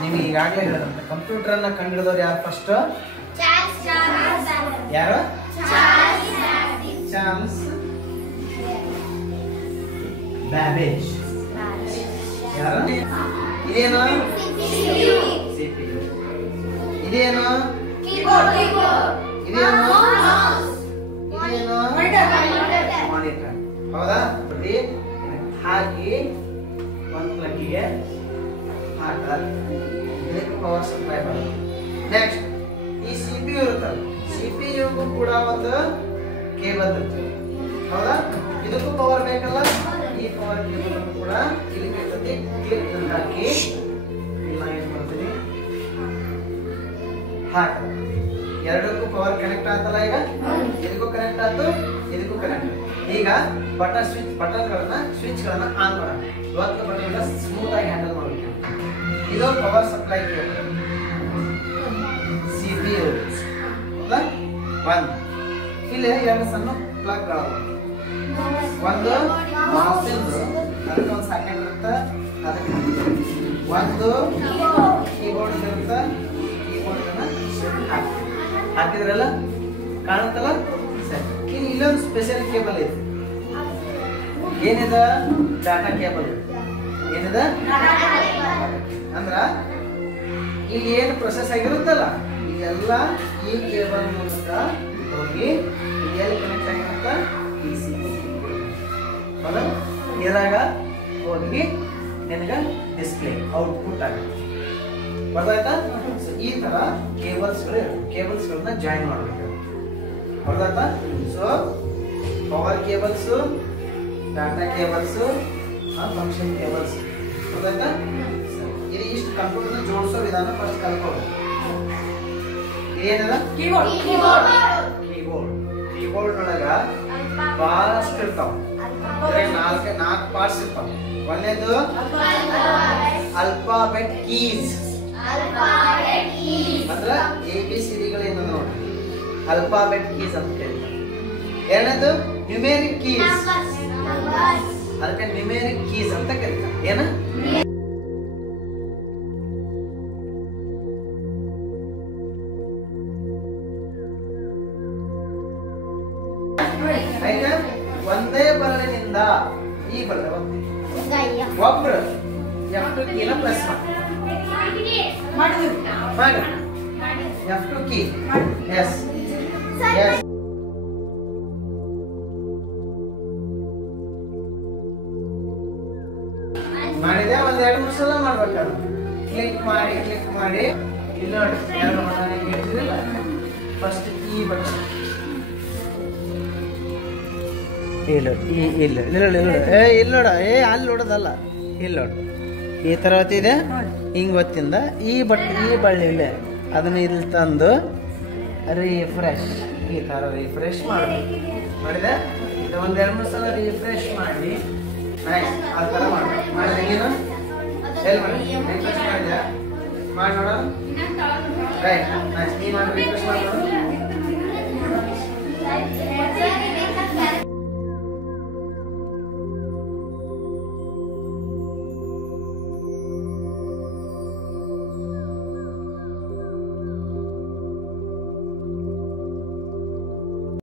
ನಿಮಗೆ ಈಗಾಗಲೇ ಹೇಳಿದಂತೆ ಕಂಪ್ಯೂಟರ್ ಅನ್ನ ಕಂಡುಹಿಡಿದವರು ಯಾರು ಫಸ್ಟ್? ಯಾರು? Charles Babbage. ಯಾರು? ಇದೇನು? ಸಿಪಿಯು. ಇದೇನು? ಇದೇನು? ಮಾನಿಟರ್. ಹೌದಾ? ಹಾಗೆ ಒಂದು ಪ್ಲಗ್ಗಿಗೆ ಇದಕ್ಕೆ ಪವರ್ ಸಪ್ಲೈ ಬರುತ್ತೆ. ನೆಕ್ಸ್ಟ್ ಈ ಸಿಪಿಯು ಇರುತ್ತಲ್ಲ, ಸಿಪಿಯುಗೂ ಕೂಡ ಒಂದು ಕೇಬಲ್ ಇರ್ತದೆ. ಹೌದಾ? ಇದಕ್ಕೂ ಪವರ್ ಬೇಕಲ್ಲ, ಈ ಪವರ್ ಕೇಬಲ್ ಕೂಡ ಇಲ್ಲಿ ಇರ್ತದೆ. ಕ್ಲಿಕ್ ಹಾಕಿ ಇಲ್ಲ ಏನು ಮಾಡ್ತೀವಿ, ಹಾಕ ಎರಡಕ್ಕೂ ಪವರ್ ಕನೆಕ್ಟ್ ಆತಲ್ಲ. ಈಗ ಇದಕ್ಕೂ ಕನೆಕ್ಟ್ ಆಯ್ತು, ಇದಕ್ಕೂ ಕನೆಕ್ಟ್. ಈಗ ಬಟನ್ಗಳನ್ನ ಸ್ವಿಚ್ಗಳನ್ನ ಆನ್ ಮಾಡೋಣ. ಇವತ್ತು ಬಟನ್ ಸ್ಮೂತ್ ಆಗಿ ಹ್ಯಾಂಡಲ್ ಮಾಡಬೇಕು. ಇದು ಪವರ್ ಸಪ್ಲೈ ಕೇಬಲ್ ಸಿಪಿಯು. ಒಂದು ಇಲ್ಲಿ ಎರಡು ಸಣ್ಣ ಪ್ಲಗ್ ಒಂದು ಅದಕ್ಕೆ ಒಂದು ಸಾಕೆಟ್ ಇರುತ್ತೆ, ಅದಕ್ಕೆ ಒಂದು ಕೀಬೋರ್ಡ್ ಇರುತ್ತೆ. ಕೀಬೋರ್ಡ್ ಹಾಕಿದ್ರಲ್ಲ, ಕಾಣುತ್ತಲ್ಲ. ಸರಿ, ಇಲ್ಲೊಂದು ಸ್ಪೆಷಲ್ ಕೇಬಲ್ ಐತಿ. ಏನಿದ? Data cable. ಏನಿದ? ಅಂದ್ರ ಇಲ್ಲಿ ಏನು ಪ್ರೊಸೆಸ್ ಆಗಿರುತ್ತಲ್ಲ, ಇದೆಲ್ಲ ಈ ಕೇಬಲ್ ಮೂಲಕ ಹೋಗಿ ಎಲ್ಲಿ ಕನೆಕ್ಟ್ ಆಗಿರುತ್ತ? ಇದ್ರಾಗ ಹೋಗಿ ನಿನಗ ಡಿಸ್ಪ್ಲೇ ಔಟ್ಪುಟ್ ಆಗುತ್ತೆ. ಬರ್ದಾಯ್ತಾ? ಈ ತರ ಕೇಬಲ್ಸ್ಗಳನ್ನ ಜಾಯಿನ್ ಮಾಡಬೇಕು. ಬರ್ದಾಯ್ತಾ? So power cables, data cables, function cables. ಬರ್ದಾಯ್ತಾ? ಇದು ಇಷ್ಟು ಕಂಪ್ಯೂಟರ್ನ ಜೋಡಿಸೋ ವಿಧಾನ ಫಸ್ಟ್ ಕಲ್ತ್ಕೊಳ್ಳಿ. ಏನದ? ಕೀಬೋರ್ಡ್ ಒಳಗ ಬಹಳಷ್ಟು ಇರ್ತಾವ. ನಾಲ್ಕು ಪಾರ್ಟ್ಸ್ ಇರ್ತಾವ. ಒಂದೇದು ಅಲ್ಫಾಬೆಟ್ ಕೀಸ್, ಅಂದ್ರ ABCD ಗಳು ಏನದ ನೋಡಿ, ಅಲ್ಫಾಬೆಟ್ ಕೀಸ್ ಅಂತ ಹೇಳ್ತಾರೆ. ಎರಡನೇದು ನ್ಯೂಮೆರಿಕ್ ಕೀಸ್, ಅದಕ್ಕೆ ನ್ಯೂಮೆರಿಕ್ ಕೀಸ್ ಅಂತ ಕರೀತಾರೆ. ಏನ? ಒಂದೇ ಬರಲಿನಿಂದ ಈ ಬರಲ ಒಬ್ಬರು F2 ಕೀನ ಪ್ರೆಸ್ ಮಾಡಿ F2 ಕೀ. ಎಸ್ ಎಸ್ ಮಾಡಿದೆ. ಒಂದ್ 2-3 ಸಲ ಮಾಡ್ಬೇಕಾದ್ರೆ ಕ್ಲಿಕ್ ಮಾಡಿ ಇಲ್ಲಿ ನೋಡಿ, ಎರಡು ಬಟನ್ ಫಸ್ಟ್ ಈ ಬಟನ್ ಇಲ್ಲ ಇಲ್ಲಿ ನೋಡ, ಅಲ್ಲಿ ನೋಡೋದಲ್ಲ, ಇಲ್ಲಿ ನೋಡು. ಈ ತರ ಹೊತ್ತಿದೆ, ಹಿಂಗ್ ಹೊತ್ತಿಂದ ಈ ಬಳ್ಳಿ ಇಲ್ಲೇ ಅದನ್ನ ಇಲ್ಲಿ ತಂದು ರಿಫ್ರೆಶ್, ಈ ತರ ರಿಫ್ರೆಶ್ ಮಾಡಬೇಕು. ಮಾಡಿದೆ ಇದು ಒಂದ್ 2-3 ಸಲ ರಿಫ್ರೆಶ್ ಮಾಡಿ ಆ ತರ ಮಾಡ್ಬೇಕು. ಮಾಡಿದೆ ಏನು ಹೇಳಿ ಮಾಡಿ ರಿಫ್ರೆಶ್ ಮಾಡಿದ್ಯಾ? ಮಾಡಿ ನೋಡ. ರೈಟ್, ನೀ ಮಾಡಿ ರಿಫ್ರೆಶ್ ಮಾಡಿ.